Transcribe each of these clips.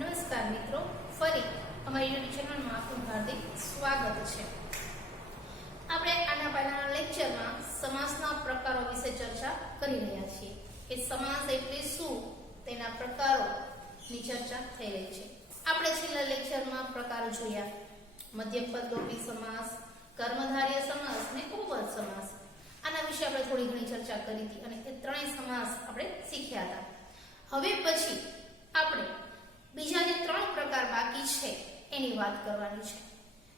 નમસ્કાર મિત્રો, ફરી અમારી યુટ્યુબ ચેનલમાં આપનું હાર્દિક સ્વાગત છે. આપણે આના પહેલાના લેક્ચરમાં સમાસના પ્રકારો વિશે ચર્ચા કરી રહ્યા છીએ કે સમાસ એટલે શું, તેના પ્રકારોની ચર્ચા થઈ રહી છે. આપણે છેલ્લા લેક્ચરમાં પ્રકારો જોયા: મધ્યમપદલોપી સમાસ, કર્મધારય સમાસ અને ઉપપદ સમાસ. આના વિશે આપણે થોડી ઘણી ચર્ચા કરી હતી અને એ ત્રણેય સમાસ આપણે શીખ્યા હતા. હવે પછી આપણે બીજા જે ત્રણ પ્રકાર બાકી છે એની વાત કરવાની છે.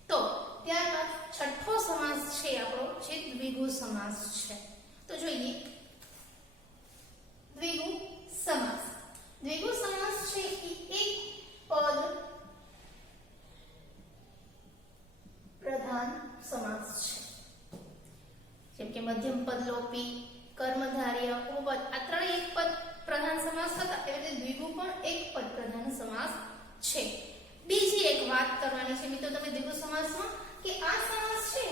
તો ત્યારબાદ છઠ્ઠો સમાસ છે આપણો, જે દ્વિગુ સમાસ છે. તો જોઈએ દ્વિગુ સમાસ. દ્વિગુ સમાસ છે એ એક પદ પ્રધાન સમાસ છે. જેમ કે મધ્યમ પદ લોપી, કર્મધારય, ઉપપદ આ ત્રણેય એક પદ પ્રધાન સમાસ હતા, એવી રીતે દ્વિગુ પણ એક પદ પ્રધાન સમાસ છે. બીજી એક વાત કરવાની છે મિત્રો તમે દ્વિગુ સમાસમાં, કે આ સમાસ છે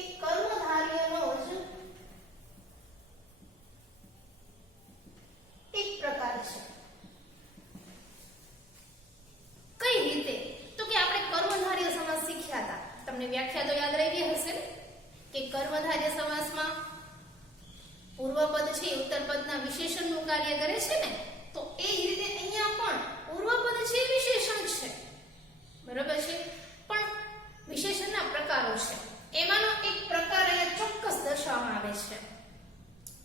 એ કર્મધારયનો જ એક પ્રકાર છે. કઈ રીતે? તો કે આપણે કર્મધારય સમાસ શીખ્યા હતા, તમને વ્યાખ્યા તો યાદ રહી ગઈ હશે ને, કે કર્મધારય સમાસમાં પૂર્વપદ છે ઉત્તર પદના વિશેષણનું કાર્ય કરે છે ને, તો એ જ રીતે અહીંયા પણ પૂર્વપદ છે વિશેષણ છે, બરાબર છે. પણ વિશેષણના પ્રકારો છે, એમાંનો એક પ્રકાર અહીંયા ચોક્કસ દર્શાવવામાં આવે છે.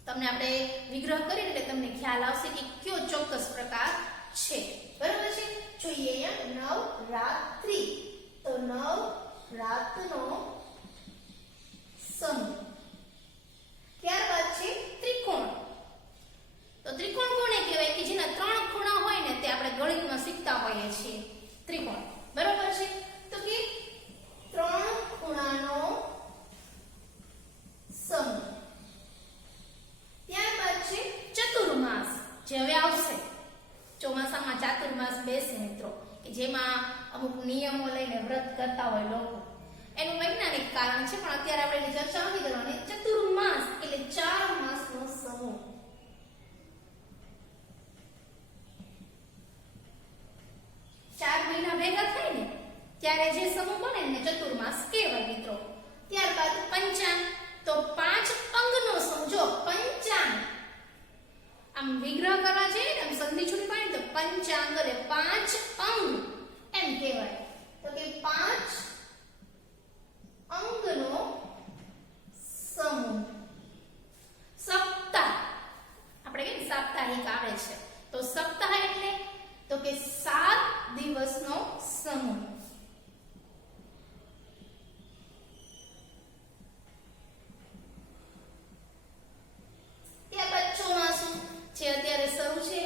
તમને આપણે વિગ્રહ કરીને એટલે તમને ખ્યાલ આવશે કે કયો ચોક્કસ પ્રકાર છે, બરાબર છે. જોઈએ અહીંયા નવરાત્રિ, તો નવ રાતનો સમૂહ. ત્યારબાદ છે ત્રિકોણ. તો ત્રિકોણ કોને કહેવાય? કે જેના ત્રણ ખૂણા હોય ને, તે આપણે ગણિતમાં શીખતા હોઈએ છીએ, ત્રિકોણ, બરાબર છે. તો કે ત્રણ ખૂણાનો સમૂહ. ત્યારબાદ છે ચતુર્માસ, જે હવે આવશે. ચોમાસામાં ચાતુર્માસ બેસે મિત્રો, કે જેમાં અમુક નિયમો લઈને વ્રત કરતા હોય લોકો. એનું વૈજ્ઞાનિક કારણ છે, પણ અત્યારે આપણે એની ચર્ચા નથી કરવાની. ચતુર્માસ એટલે 4 માસનો સમૂહ. ચાર મહિના ભેગા થાય ને ત્યારે જે સમૂહ બને ને ચતુર્માસ કહેવાય મિત્રો. ત્યારબાદ પંચાંગ, તો 5 અંગનો સમૂહ. જો પંચાંગ આમ વિગ્રહ કરવા છે ને, આમ સંધિ છૂટી પાડે તો પંચાંગ એટલે 5 અંગ એમ કહેવાય. તો કે 5 અંગનો સમૂહ. સપ્તાહ આપણે કે સાપ્તાહિક આવે છે, તો સપ્તાહ એટલે તો કે 7 દિવસનો સમૂહ. ત્યારબાદ ચોમાસું, જે અત્યારે શરૂ છે.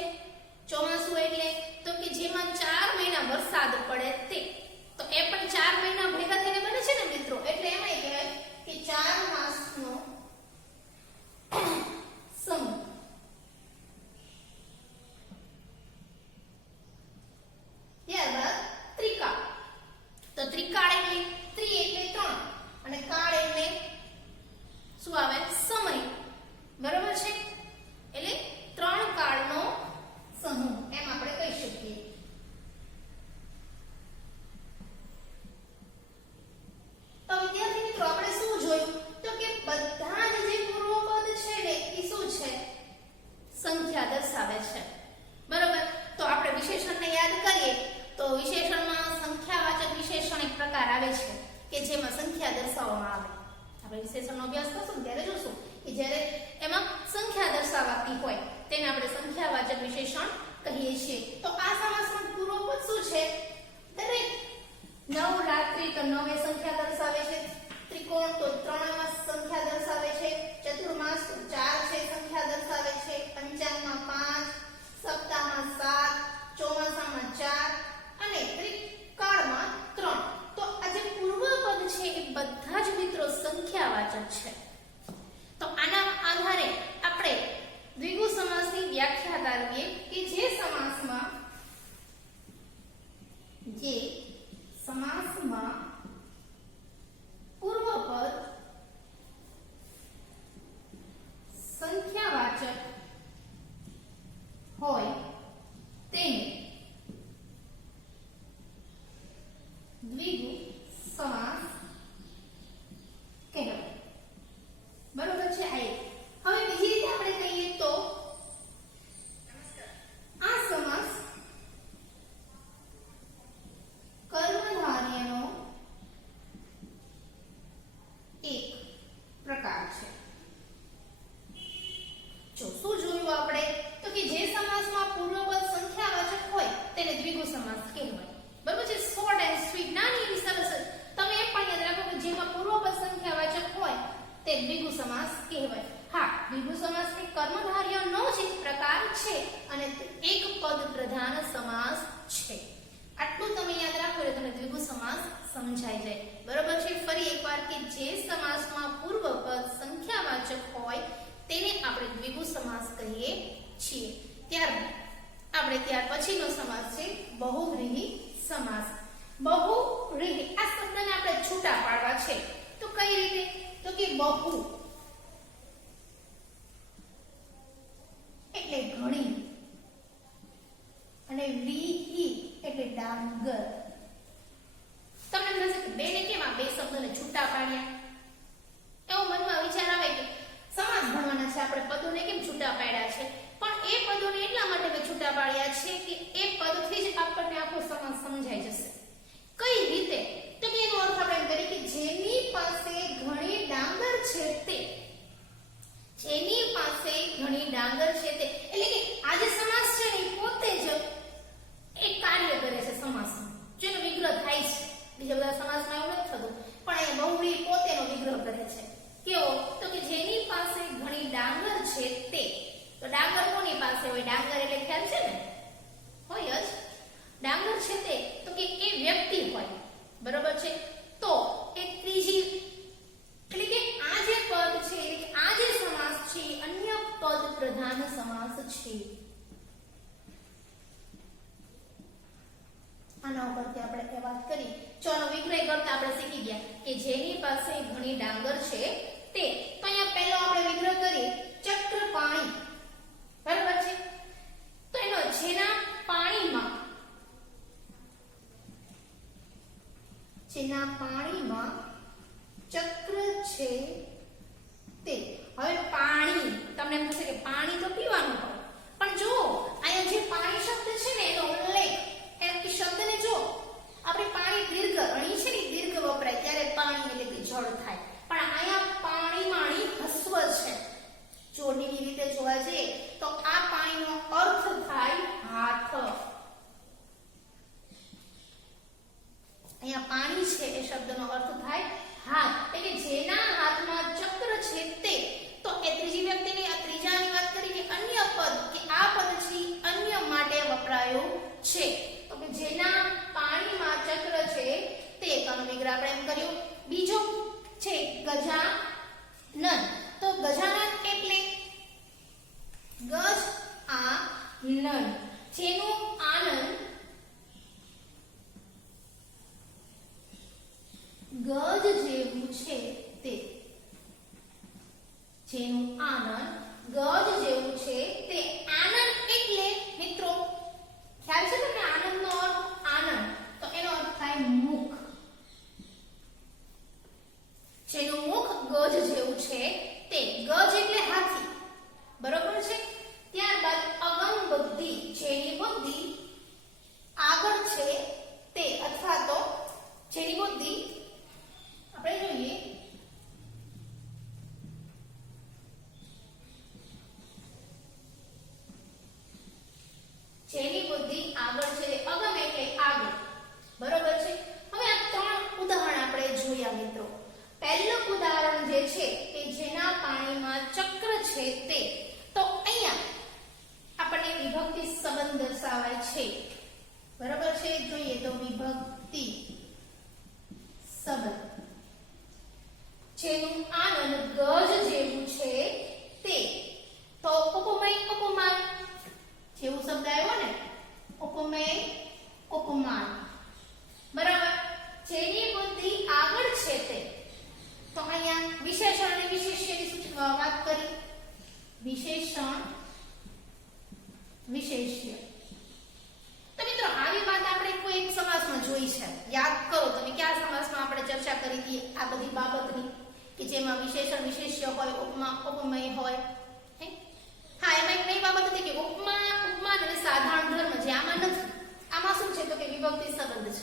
ચોમાસું એટલે તો કે જેમાં 4 મહિના વરસાદ પડે તે. તો એ પણ 4 મહિના ભેગા થઈને બને છે ને મિત્રો, એટલે એમાં કહેવાય કે 4 માસનો સમૂહ. ત્યારબાદ ત્રિકાળ. તો ત્રિકાળ એટલે ત્રિ એટલે 3 અને કાળ એટલે શું આવે? સમય, બરાબર છે. એટલે 3 કાળનો સમૂહ એમ આપણે કહી શકીએ. તો વિદ્યાર્થી મિત્રો આપણે શું જોયું? તો કે બધા જ જે પૂર્વપદ છે ને એ શું છે? સંખ્યા દર્શાવે છે, બરાબર. તો આપણે વિશેષણને યાદ કરીએ તો વિશેષણમાં સંખ્યાવાચક વિશેષણ એક પ્રકાર આવે છે કે જેમાં સંખ્યા દર્શાવવામાં આવે. આપણે વિશેષણનો અભ્યાસ કરશું ત્યારે જોશું કે જ્યારે એમાં સંખ્યા દર્શાવાતી હોય તેને આપણે સંખ્યાવાચક વિશેષણ કહીએ છીએ. તો આ સમાસમાં પૂર્વપદ શું છે? દરેક નવરાત્રિ, તો 9 એ સંખ્યા દર્શાવે છે. ત્રિકોણ, તો 3 માં સંખ્યા દર્શાવે છે. ચતુર્માસ, તો 4 છે સંખ્યા દર્શાવે છે. પંચાંગમાં 5, સપ્તાહમાં 7, ચોમાસામાં 4 અને ત્રિકાળમાં 3. તો આ જે પૂર્વપદ છે એ બધા જ મિત્રો સંખ્યાવાચક છે. તો આના આધારે આપણે દ્વિગુ સમાસની વ્યાખ્યા તારવીએ કે જે સમાસમાં પૂર્વપદ સંખ્યાવાચક હોય તેને પ્રધાન સમાસ છે. આટલું તમે યાદ રાખો એટલે તમને દ્વિગુ સમાસ સમજાઈ જાય. બરોબર છે. ફરી એકવાર કે જે સમાસમાં પૂર્વ પદ સંખ્યાવાચક હોય તેને આપણે દ્વિગુ સમાસ કહીએ છીએ. ત્યાર પછીનો સમાસ છે બહુવ્રીહી સમાસ. બહુવ્રીહી આ શબ્દને આપણે છૂટા પાડવા છે. તો કઈ રીતે? તો કે બહુ એટલે ઘણી અને વ્રીહી એટલે ડાંગર. તમને થશે કે બેને કેમ આ બે શબ્દોને છૂટા પાડ્યા? એવો મનમાં વિચાર આવે કે સમાસ ભણવાના છે આપણે, પદોને કેમ છૂટા પાડ્યા છે? પણ એ પદોને એટલા માટે મેં છૂટા પાડ્યા છે કે એ પદથી જ આપણને આખો સમાસ સમજાઈ જશે. કઈ રીતે? તો કે એનો અર્થ આપણે એમ કરીએ કે જેની પાસે ઘણી ડાંગર છે તે, જેની પાસે ઘણી ડાંગર છે તે, એટલે કે આ જે સમાસ છે એ પોતે જ એક કાર્ય કરે છે સમાસમાં, જેનો વિગ્રહ થાય છે. બીજા બધા સમાસમાં એવું નથી થતું, પણ એ બહુવ્રીહી પોતેનો વિગ્રહ કરે છે. કેવો? તો કે જેની પાસે ઘણી ડાંગર છે તે. તો ડાંગર કોની પાસે હોય? ડાંગર એટલે ખ્યાલ છે ને, હોય જ. ડાંગર છે તે તો કે એ વ્યક્તિ હોય. બરોબર છે. તો એ ત્રીજી એટલે કે આ જે પદ છે, એટલે કે આ જે સમાસ છે અન્ય પદ પ્રધાન સમાસ છે. આના ઉપરથી આપણે એ વાત કરી. ચલો વિગ્રહ કરતા આપણે શીખી ગયા કે જેની પાસે ઘણી ડાંગર છે તે. તો અહીંયા પહેલો આપણે વિગ્રહ કરીએ ચક્ર પાણી. બરાબર છે. તો એનો જેના પાણીમાં ચક્ર છે તે. હવે પાણી, તમને એમ થશે કે પાણી તો પીવાનું હોય, પણ જો અહીંયા જે પાણી શબ્દ છે ને એનો ઉલ્લેખ એ શબ્દને જો આપણે પાણી દીર્ઘ અણી છે ને દીર્ઘ વપરાય ત્યારે પાણી એટલે કે જળ થાય, પણ અહીંયા પાણી હસ્વ છે. જોડણીની રીતે જોવા જઈએ તો આ પાણીનો અર્થ થાય હાથ. અહીંયા પાણી છે એ શબ્દનો અર્થ થાય હાથ, એટલે કે જેના હાથમાં ચક્ર છે તે. તો એ ત્રીજી વ્યક્તિની આ ત્રીજાની વાત કરી કે અન્ય પદ કે આ પદ છે અન્ય માટે વપરાયું છે. તો કે જેના પાણીમાં ચક્ર છે તે કનો વિગ્રહ આપણે એમ કર્યું. બીજો છે ગજાનન. તો ગજાનન એટલે ગજ આ નન, જેનું આનંદ ગજ જેવું છે તે. જેનું આનંદ ગજ જેવું છે તે. આનંદ એટલે મિત્રો ખ્યાલ છે તમને આનંદનો અર્થ? આનંદ તો એનો અર્થ થાય મુખ. જેનું મુખ ગજ જેવું છે તે. ગજ એટલે હાથી. બરોબર છે. ત્યારબાદ અગમ બુદ્ધિ, જેની બુદ્ધિ આગળ છે તે, અથવા તો જેની બુદ્ધિ આપણે જોઈએ જેની બુદ્ધિ આગળ છે તે. અગમ એટલે આગળ. બરોબર છે. હવે આ ત્રણ ઉદાહરણ આપણે જોયા મિત્રો. પહેલું ઉદાહરણ જે છે કે જેના પાણીમાં ચક્ર છે તે. તો અહીંયા આપણને વિભક્તિ સંબંધ દર્શાવાય છે. બરાબર છે. જોઈએ તો વિભક્તિ સંબંધ. જેનું આનંદ ગજ જેવું છે તે. તો ઉપમેય ઉપમાન જેવું શબ્દ આવ્યો ને, ઉપમેય ઉપમાન. બરાબર. જેની બુદ્ધિ આગળ છે તે. તો અહીંયા વિશેષણ અને વિશેષ્યની વાત કરી. વિશેષણ વિશેષ્ય. તો મિત્રો આવી વાત આપણે કોઈ એક સમાસમાં જોઈ છે. યાદ કરો તમે કયા સમાસમાં આપણે ચર્ચા કરી હતી આ બધી બાબતની, કે જેમાં વિશેષણ વિશેષ્ય હોય, ઉપમા ઉપમેય હોય. હા, એમાં એક નવી બાબત હતી કે ઉપમાન અને સાધારણ ધર્મ જે આમાં નથી. આમાં શું છે તો કે વિભક્તિ સંબંધ છે.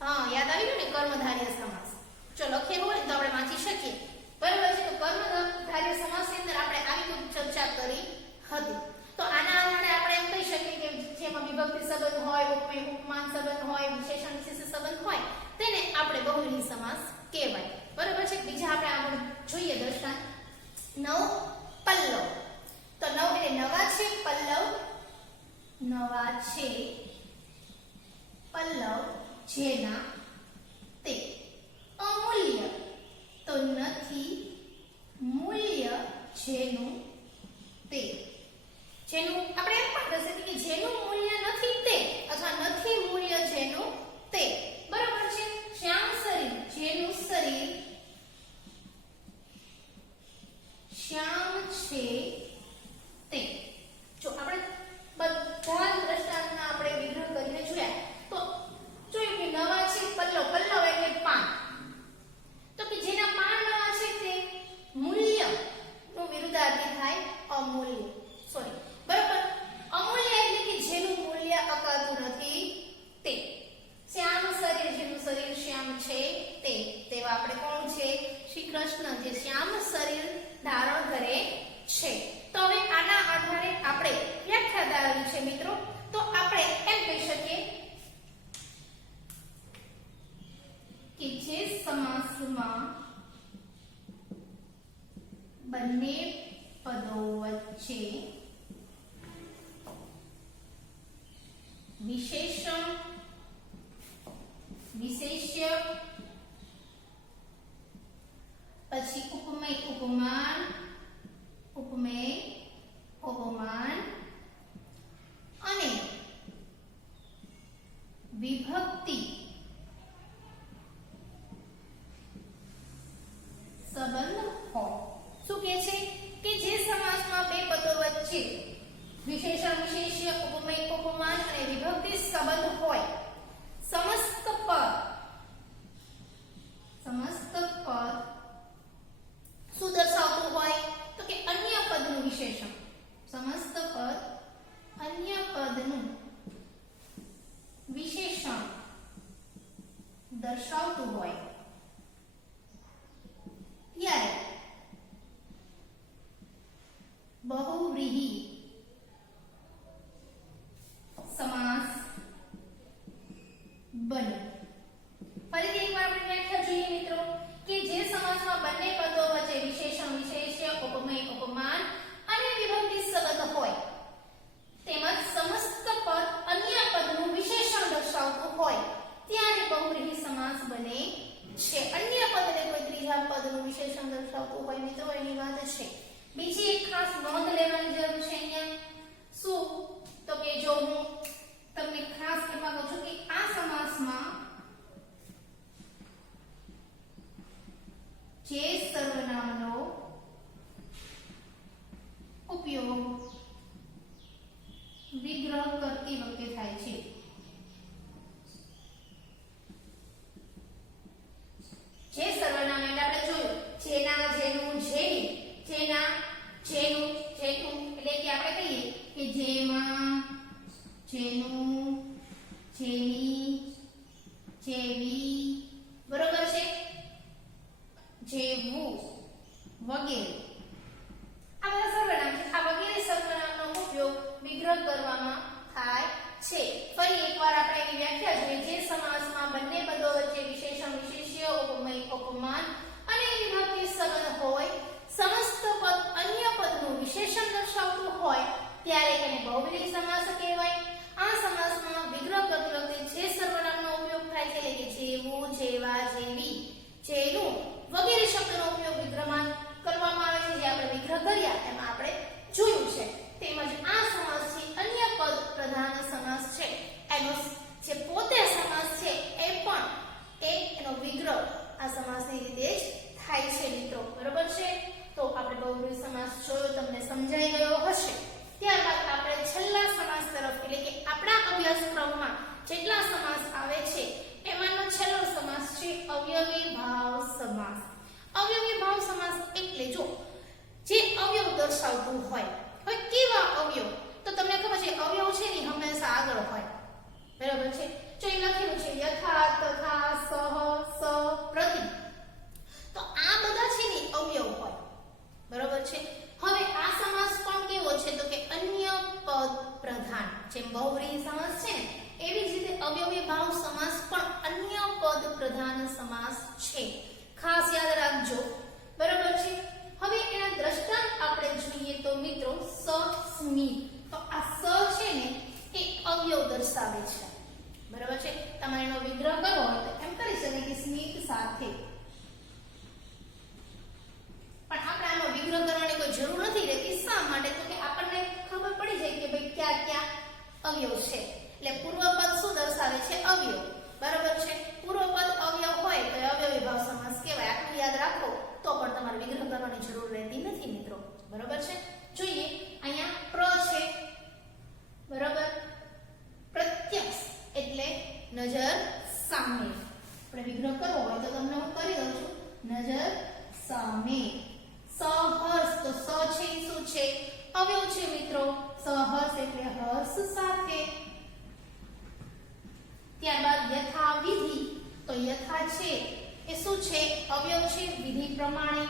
હા, યાદ આવી ગયું ને, કર્મધારય સમાસ. જો લખેલું હોય તો આપણે વાંચી શકીએ. બરાબર છે. તો કર્મધારય સમાસની અંદર આપણે આવી ચર્ચા કરી હતી. તો આના આધારે આપણે એમ કહી શકીએ કે જેમાં વિભક્તિ સંબંધ હોય, ઉપમેય ઉપમાન સંબંધ હોય, વિશેષણ વિશેષ્ય સંબંધ હોય તેને આપણે બહુવ્રીહી સમાસ કહેવાય. બરાબર છે. બીજા આપણે આગળ જોઈએ દ્રષ્ટાંત. 9 પલ્લવ. નવા છે પલ્લવ જેના તે અમૂલ્ય તો નથી મૂલ્ય જેનું તે જેનું આપણે એમ પણ કહી શકીએ કે જેનું મૂલ્ય નથી તે અથવા નથી મૂલ્ય જેનું તે બરાબર છે શ્યામ શરીર જેનું શરીર શ્યામ છે તે જો આપણે બધા જ દ્રષ્ટાંતના આપણે વિગ્રહ કરીને જોયા તો જોયું કે નવા છે પલ્લવ પલ્લવ એટલે પાન તો કે જેના પાન નવા છે તે મૂલ્ય નું વિરુદ્ધાર્થી થાય અમૂલ્ય સોરી બરાબર અમૂલ્ય એટલે કે જેનું મૂલ્ય અકાતું નથી તે શ્યામ શરીર જેનું શરીર શ્યામ છે તે તેવા આપણે કોણ છે શ્રી કૃષ્ણ જે શ્યામ શરીર ધારણ કરે છે તો હવે આના આધારે આપણે વ્યાખ્યા તારવી છે મિત્રો તો આપણે એમ કહી શકીએ કે જે સમાસમાં બંને પદો વચ્ચે વિશેષણ વિશેષ્ય પછી ઉપમેય ઉપમાન ઉપમેય ઉપમાન અને વિભક્તિ સંબંધ હોય શું કહે છે કે જે સમાસમાં બે પદો વચ્ચે વિશેષણ વિશેષ્ય ઉપમેય ઉપમાન અને વિભક્તિ સંબંધ હોય સમસ્ત પદ શું દર્શાવતું હોય તો કે અન્ય પદનું વિશેષણ સમસ્ત પદ અન્ય પદનું વિશેષણ દર્શાવતું હોય ત્યારે બહુવ્રીહી સમાસ બને ફરીથી એકવાર આપણે વ્યાખ્યા જોઈએ મિત્રો કે જે સમાસમાં બંને પદો વચ્ચે વિશેષણ વિશેષ્ય ઉપમેય ઉપમાન અને વિભક્તિ સંબંધ હોય તેમજ સમસ્ત પદ અન્ય પદનું વિશેષણ દર્શાવતું હોય ત્યારે બહુવ્રીહી સમાસ બને છે અન્ય પદને કોઈ ત્રીજા પદનું વિશેષણ દર્શાવતું હોય મિત્રો એની વાત છે બીજી એક ખાસ નોંધ લેવાની જરૂર છે અહીંયા શું તો કે જો હું તમને ખાસ કહેવા માંગુ છું કે આ સમાસમાં જે સર્વનામનો ઉપયોગ વિગ્રહ કરતી વખતે થાય છે જે સર્વનામ એટલે આપણે જોયું જેના જેનું જેની જેના જેનું જેનું એટલે કે આપણે કહીએ કે જેમાં જેનું જેની જેવી બરોબર છે જેવું વગેરે આ બધા સર્વનામ છે આ વગેરે સર્વનામનો ઉપયોગ વિગ્રહ કરવામાં થાય છે ફરી એકવાર આપણે એની વ્યાખ્યા જોઈએ જે સમાસમાં બંને પદો વચ્ચે વિશેષણ વિશેષ્ય ઉપમેય ઉપમાન અને વિભક્તિ સંબંધ હોય સમસ્ત પદ અન્ય પદનું વિશેષણ દર્શાવતું હોય ત્યારે એને બહુવ્રીહી સમાસ કહેવાય આ સમાસમાં વિગ્રહ કરતી વખતે જે સર્વનામનો ઉપયોગ થાય છે એટલે કે જેવું જેવા જેવી જેનું વગેરે શબ્દનો ઉપયોગ વિગ્રહમાં કરવામાં આવે છે જે આપણે વિગ્રહ કર્યા એમાં આપણે જોયું છે તેમજ આ સમાસ છે અન્ય પદ પ્રધાન સમાસ છે એનો જે પોતે સમાસ છે એ પણ એનો વિગ્રહ આ સમાસની રીતે જ થાય છે મિત્રો બરોબર છે તો આપણે બહુવ્રીહી સમાસ જોયો તમને સમજાઈ ગયો હશે ત્યારબાદ આપણે છેલ્લા સમાસ તરફ એટલે કે આપણા અભ્યાસક્રમમાં જેટલા સમાસ આવે છે એમાંનો છેલ્લો સમાસ છે અવયવી ભાવ સમાસ અવયવી ભાવ સમાસ એટલે જો જે અવયવ દર્શાવતું હોય હવે કેવા અવયવ તો તમને ખબર છે અવયવ છે ને હંમેશા આગળ હોય બરાબર છે જો એ લખેલું છે યથા તથા સહ સ પ્રતિ તો આ બધા છે ને અવયવ હોય બરાબર છે હવે આ સમાસ પણ કેવો છે તો કે અન્ય પદ પ્રધાન જેમ બહુવ્રીહી સમાસ છે ને એવી જ રીતે અવયવી ભાવ સમાસ પણ અન્ય પદ પ્રધાન સમાસ છે ખાસ યાદ રાખજો બરાબર છે હવે એના દ્રષ્ટાંત આપણે જોઈએ તો મિત્રો સ સ્મિત તો આ સ છે ને એ દર્શાવે છે. બરાબર છે. તમારે એનો વિગ્રહ કરવો હોય તો એમ કરી શકે કે સ્મિત સાથે. પણ આપણે આનો વિગ્રહ કરવાની કોઈ જરૂર નથી રહેતી. શા માટે? તો કે આપણને ખબર પડી જાય કે ભાઈ ક્યાં ક્યાં અવયવ છે. એટલે પૂર્વપદ શું દર્શાવે છે? અવયવ. બરાબર છે. પૂર્વપદ અવયવ હોય તો અવયવી ભાવ સમાસ કહેવાય. આટલું યાદ રાખો તો પણ તમારે વિગ્રહ કરવાની જરૂર રહેતી નથી મિત્રો. બરાબર છે. જોઈએ અહીંયા પ્ર છે. બરાબર. પ્રત્યક્ષ એટલે નજર સામે. આપણે વિગ્રહ કરવો હોય તો તમને હું કરી દઉં છું. નજર સામે. સહર્ષ તો સ છે એ શું છે? અવયવ છે મિત્રો. સહર્ષ એટલે હર્ષ સાથે. ત્યારબાદ યથાવિધિ તો યથા છે એ શું છે? અવયવ છે. વિધિ પ્રમાણે.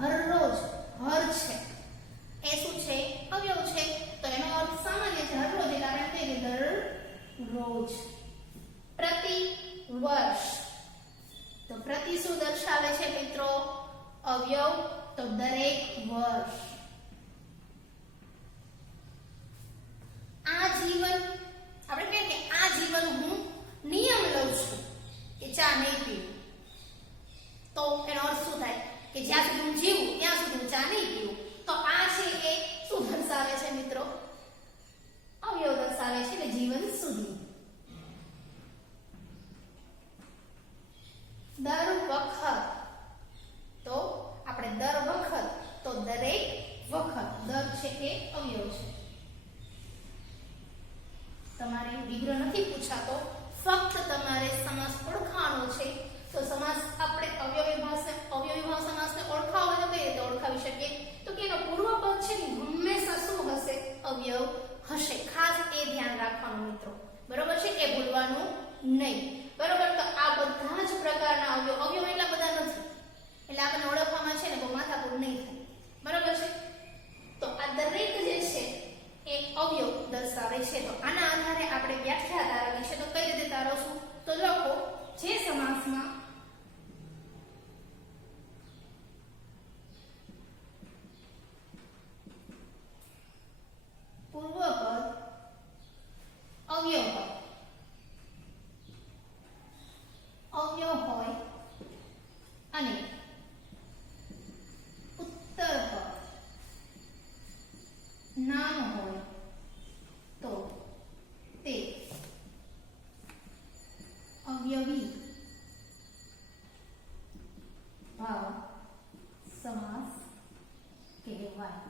હરરોજ હર છે એ શું છે? અવયવ છે. તો એનો અર્થ સામાન્ય છે. હરરોજ એટલે આપણે કહીએ દરરોજ. પ્રતિ વર્ષ તો પ્રતિ શું દર્શાવે છે મિત્રો? અવયવ. તો દરેક વર્ષ. આ જીવન આપણે કહીએ કે આ જીવન હું નિયમ લઉં છું કે ચા નહીં પીવું. તો એનો અર્થ શું થાય? કે જ્યાં સુધી હું જીવું ત્યાં સુધી હું ચા નહીં પીવું. તો આ છે એ શું દર્શાવે છે મિત્રો? અવયવ દર્શાવે છે એટલે જીવન સુધી. દર વખત તો આપણે દર વખત તો દરેક વખત. દર છે એ અવયવ છે. તમારે વિગ્રહ નથી પૂછાતો, ફક્ત તમારે સમાસ ઓળખાવાનો છે. તો સમાસ આપણે અવયવી ભાવ સમાસને ઓળખાવો હોય તો કઈ રીતે ઓળખાવી શકીએ? તો કે એનો પૂર્વપદ છે ને હંમેશા શું હશે? અવયવ હશે. ખાસ એ ધ્યાન રાખવાનું મિત્રો. બરોબર છે. એ ભૂલવાનું નહીં. બરોબર. તો આ બધા જ પ્રકારના અવયવ એટલા બધા નથી એટલે આપણને ઓળખવામાં છે ને બહુ માથાકૂટ નહીં થાય. બરોબર છે. તો આ દરેક જે છે એ અવયવ દર્શાવે છે. તો આના આધારે આપણે વ્યાખ્યા તારવી છે. તો કઈ રીતે તારવશું? તો લખો જે સમાસમાં પૂર્વપદ અવયવ હોય અને ઉત્તરપદ નામ હોય તો તે અવયવી ભાવ સમાસ કહેવાય.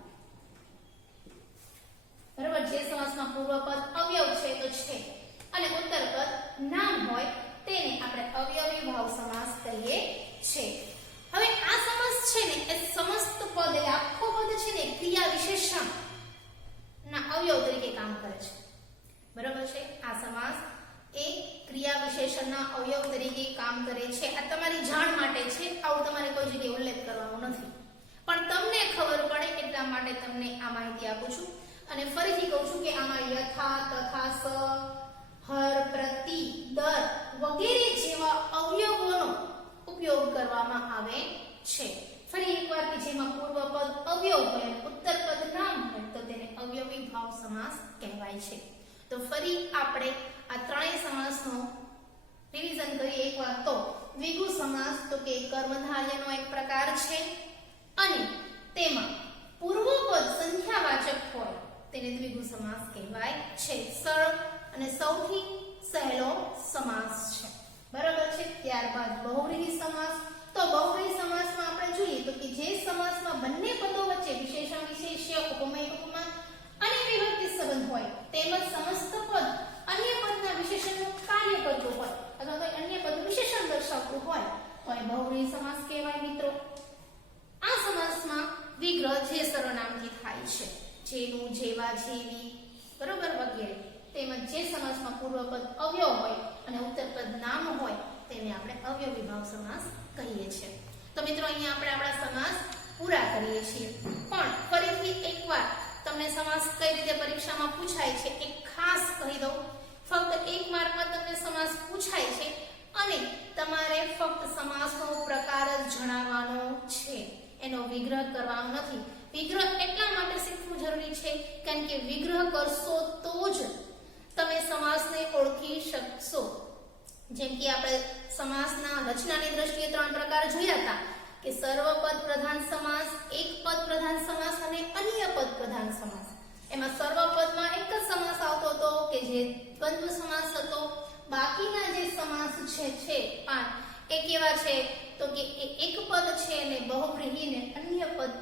બરાબર. જે સમાસમાં પૂર્વપદ અવયવ છે તો છે અને ઉત્તરપદ નામ હોય તેને આપણે અવયવી ભાવ સમાસ કહીએ છીએ. હવે આ સમાસ છે ને એ સમસ્ત પદ એટલે આખો પદ છે ને ક્રિયા વિશેષણ ના અવયવ તરીકે કામ કરે છે. બરાબર છે. આ સમાસ એ ક્રિયા વિશેષણના અવયવ તરીકે કામ કરે છે. આ તમારી જાણ માટે છે. આવું તમારે કોઈ જગ્યાએ ઉલ્લેખ કરવાનો નથી, પણ તમને ખબર પડે એટલા માટે તમને આ માહિતી આપું છું. અને ફરીથી કહું છું કે આમાં યથા, તથા, સ, હર, પ્રતિ, દર વગેરે જેવા અવયવોનો ઉપયોગ કરવામાં આવે છે. ફરી એકવાર કે જેમાં પૂર્વપદ અવયવ હોય અને ઉત્તરપદ નામ હોય તો તેને અવયવી ભાવ સમાસ કહેવાય છે. તો ફરી આપણે આ ત્રણેય સમાસનો રિવિઝન કરીએ એકવાર. તો દ્વિગુ સમાસ તો કે કર્મધારયનો એક પ્રકાર છે અને તેમાં પૂર્વપદ સંખ્યાવાચક હોય તેને દ્વિગુ સમાસ કહેવાય છે. સરળ અને સૌથી સહેલો સમાસ છે. બરાબર છે. ત્યારબાદ બહુવ્રીહી સમાસ. તો બહુવ્રીહી સમાસમાં આપણે જોઈએ તો કે જે સમાસમાં બંને પદો વચ્ચે વિશેષણ, વિશેષ્ય, ઉપમેય, ઉપમાન અને વિભક્તિ સંબંધ હોય તેમજ સમસ્ત પદ અન્ય પદના વિશેષણનું કાર્ય કરતું હોય અથવા કોઈ અન્ય પદ વિશેષણ દર્શાવતું હોય તો એ બહુવ્રીહી સમાસ કહેવાય મિત્રો. આ સમાસમાં વિગ્રહ જે સર્વનામથી થાય છે. જેનું, જેવા, જેવી, બરોબર વગેરે. તેમજ જે સમાસમાં પૂર્વપદ અવયવ હોય અને ઉત્તરપદ નામ હોય તેને આપણે અવયવી ભાવ સમાસ કહીએ છીએ. તો મિત્રો અહીંયા આપણે આપણા સમાસ પૂરા કરીએ છીએ. પણ ફરીથી એકવાર તમને સમાસ કઈ રીતે પરીક્ષામાં પૂછાય છે એ ખાસ કહી દઉં. ફક્ત 1 માર્કમાં તમને સમાસ પૂછાય છે અને તમારે ફક્ત સમાસનો પ્રકાર જ જણાવવાનો છે. એનો વિગ્રહ કરવાનો નથી. વિગ્રહ એટલા માટે શીખવું જરૂરી જરૂરી છે, કારણ કે વિગ્રહ કરશો તો જ તમે સમાસને ઓળખી શકશો. જેમ કે આપણે સમાસના રચનાની દ્રષ્ટિએ 3 પ્રકાર જોયા હતા કે સર્વપદ પ્રધાન સમાસ, એક પદ પ્રધાન સમાસ અને અન્ય પદ પ્રધાન સમાસ. એમાં સર્વપદમાં એક જ સમાસ આવતો હતો કે જે દ્વંદ્વ સમાસ હતો. બાકીના જે સમાસ છે 5 એ કેવા છે તો કે એક પદ છે અને બહુવ્રીહી ને અન્ય પદ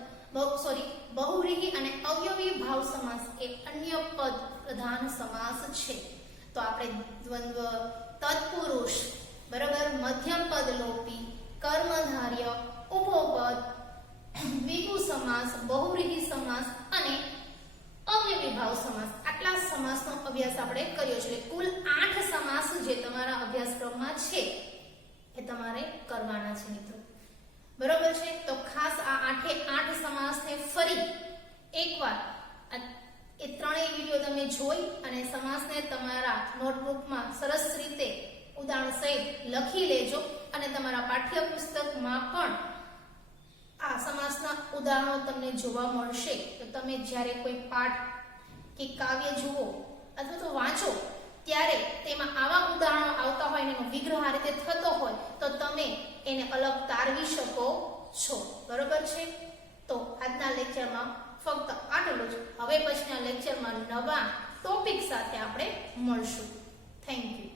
બહુવ્રીહી અને અવયવી ભાવ સમાસ એ અન્ય પદ પ્રધાન સમાસ છે. તો આપણે દ્વંદ્વ, તત્પુરુષ, બરાબર, મધ્યમ પદ લોપી, કર્મધાર્ય, ઉભો પદ, દ્વિગુ સમાસ, બહુવ્રીહી સમાસ અને અવયવી ભાવ સમાસ, આટલા સમાસનો અભ્યાસ આપણે કર્યો છે. કુલ 8 સમાસ જે તમારા અભ્યાસક્રમમાં છે એ તમારે કરવાના છે મિત્રો. બરોબર છે. તો ખાસ આ 8 સમાસને ફરી એકવાર એ ત્રણેય વિડિયો તમે જોઈ અને સમાસને તમારા નોટબુકમાં સરસ રીતે ઉદાહરણ સહિત લખી લેજો અને તમારા પાઠ્યપુસ્તકમાં પણ આ સમાસના ઉદાહરણો તમને જોવા મળશે. તો તમે જ્યારે કોઈ પાઠ કે કાવ્ય જુઓ અથવા તો વાંચો ત્યારે તેમાં આવા ઉદાહરણો આવતા હોય અને એનો વિગ્રહ આ રીતે થતો હોય તો તમે એને અલગ તારવી શકો છો. બરોબર છે. તો આજના લેક્ચરમાં ફક્ત આટલું જ. હવે પછીના લેક્ચરમાં નવા ટોપિક સાથે આપણે મળશું. Thank you.